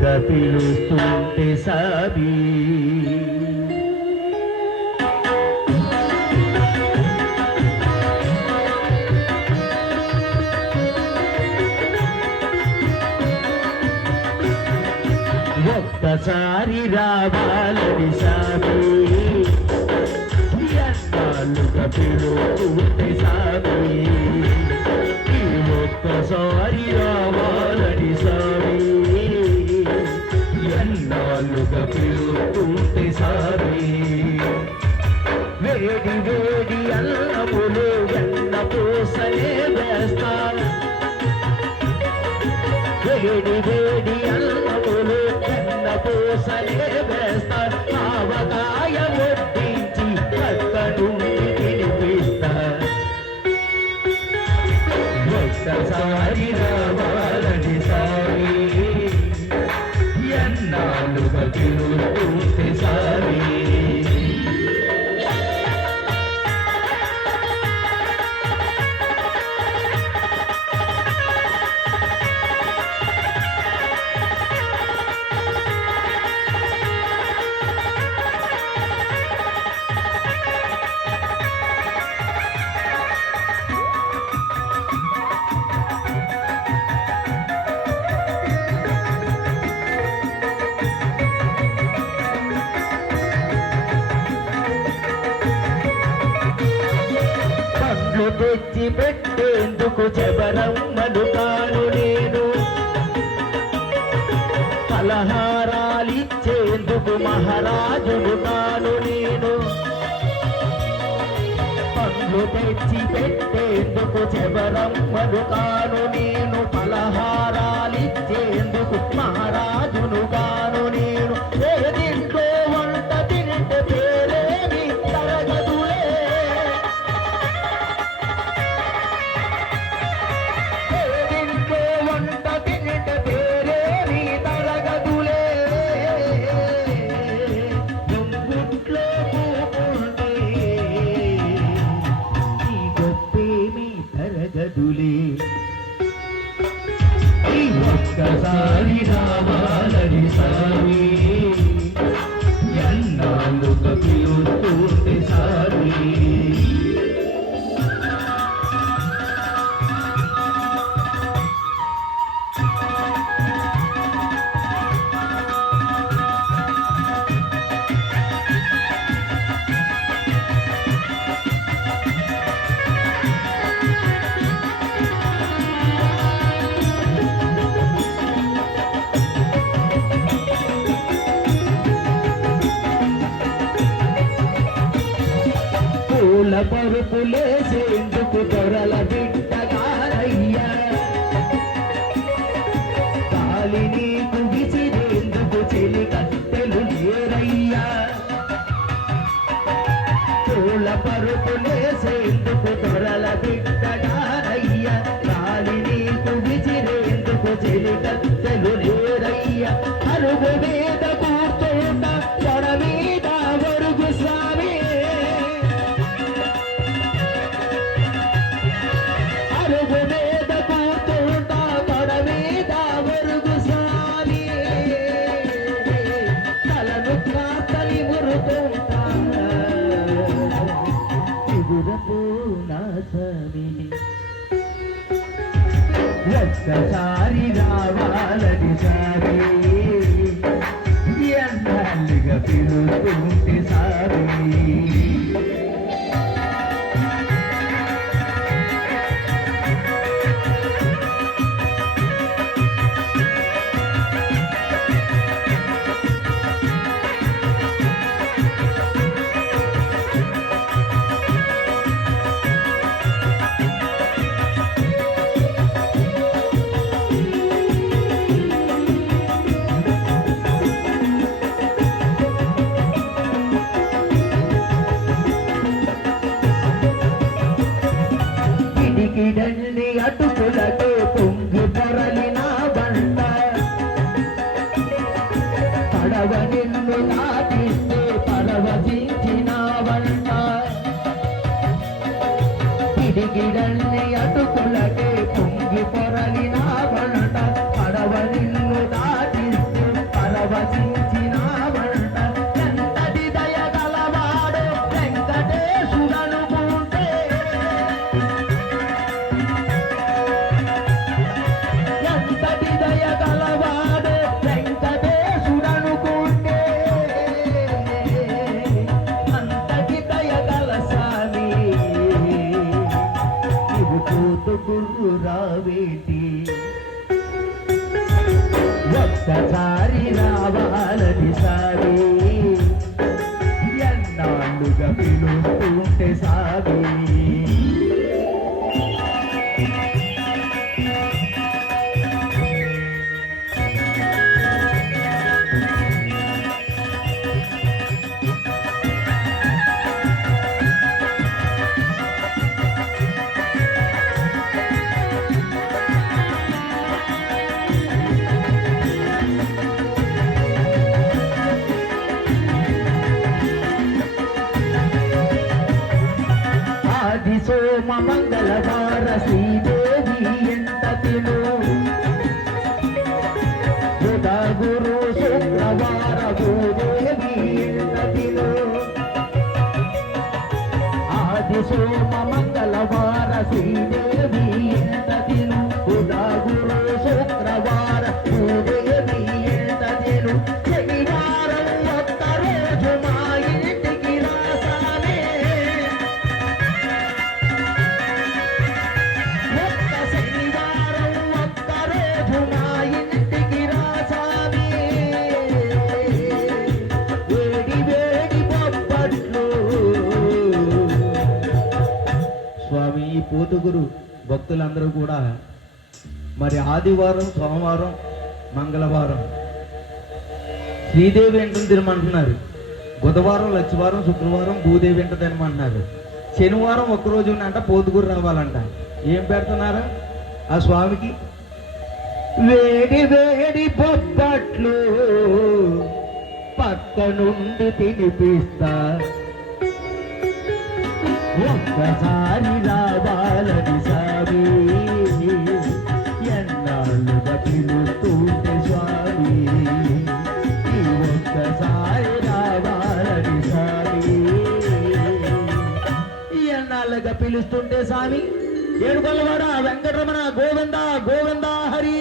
ఎన్నాళ్ళుగా పిలుస్తుంటే సాబీ ఒక్కసారి రావాలని సాబీ ఎన్నాళ్ళుగా పిలుస్తుంటే సాబీ ఒక్కసారి రావాలని సాబీ ఎన్నాళ్ళుగా పిలుస్తుంటే సాబీ వేడి వేడి అన్నములు ఎన్న పూసలే వేస్తా వేడి వేడి అన్నములు ఎన్న పూసలే వేస్తా ఆవకాయ వడ్డించి పక్క నుండి తినిపిస్తా ఒక్కసారి రావాలని సారీ ఎన్నాళ్ళుగా పిలుస్తుంటే సారీ తెచ్చి పెట్టేందుకు జబరమ్మను కాను నేను పలహారాలిచ్చేందుకు మహారాజును కాను నేను పండ్లు తెచ్చి పెట్టేందుకు జబరమ్మను కాను నేను పలహారాలిచ్చేందుకు మహారాజును కాను నేను ఏదింట్లో వంట తింటే పేరేమి తరగదులే ఒక్కసారి రావాలని సారీ ఎన్నాళ్ళుగా పిలుస్తుంటే సారీ పూల పరుపులేసేందుకు దొరల బిడ్డగారయ్యా కాలి నీకు విసిరేందుకు చెలి కత్తెలు లేరయ్యా పూల పరుపులేసేందుకు దొరల బిడ్డగారయ్యా కాలి నీకు విసిరేందుకు చెలి కత్తెలు లేరయ్యా అరుగు మీద కూర్చోట తొడ మీద వరుగు స్వామి అరుగు మీద కూర్చోట తొడ మీద వరుగు స్వామి తలను కాతలి మురుకుంటా ఎగురపు నా స్వామి ఒక్కసారి రావాలని సారీ ఎన్నాళ్ళుగా పిలుస్తుంటే సారీ కిడన్ని అటుకులతో పొంగి పొరలిన బండ పడవ నిన్ను దాటిస్తే పరవశించిన బండ కిడికిడన్ని అటుకులకే పొంగి పొరలిన బండ పడవ నిన్ను దాటిస్తే పరవశించినావంట ఎంతటి దయగలవాడు వెంకటేశుడనుకుంటే ఎంతటి దయగలవాడు వెంకటేశుడనుకుంటే అంతటి దయగల స్వామి నీవు కూతుకుర్రు రావేటి ఒక్కసారి రావాలని సాగి ఎన్నాళ్ళుగా పిలుస్తుంటే సాగి సోమ మంగళవార శ్రీదేవి ఎంత తిను బుధ గురు శుక్రవార భూదేవి ఎంత తిను ఆది సోమ మంగళవార శ్రీదేవి ఎంత తిను బుధ గురు శుక్రవార భూదేవి ఎంత తిను శనివారం ఒక్క రోజు మా ఇంటికి రాసానే స్వామి ఈ పోతుగురు భక్తులందరూ కూడా మరి ఆదివారం సోమవారం మంగళవారం శ్రీదేవి వెంటనే తినమంటున్నారు, బుధవారం లక్షవారం శుక్రవారం భూదేవి వెంట తినమంటున్నారు, శనివారం ఒక్కరోజు అంట పోతుగురు రావాలంట. ఏం పెడుతున్నారు ఆ స్వామికి? వేడి వేడి బొబ్బట్లు పక్క నుండి తినిపిస్తా ఒక్కసారి రావాలని సాగి ఎన్నాళ్ళుగా పిలుస్తుంటే స్వామి ఈ ఒక్కసారి రావాలని సాగి ఎన్నాళ్ళుగా పిలుస్తుంటే స్వామి ఏడుకొల్లవాడ వెంకటరమణ గోవింద గోవింద హరి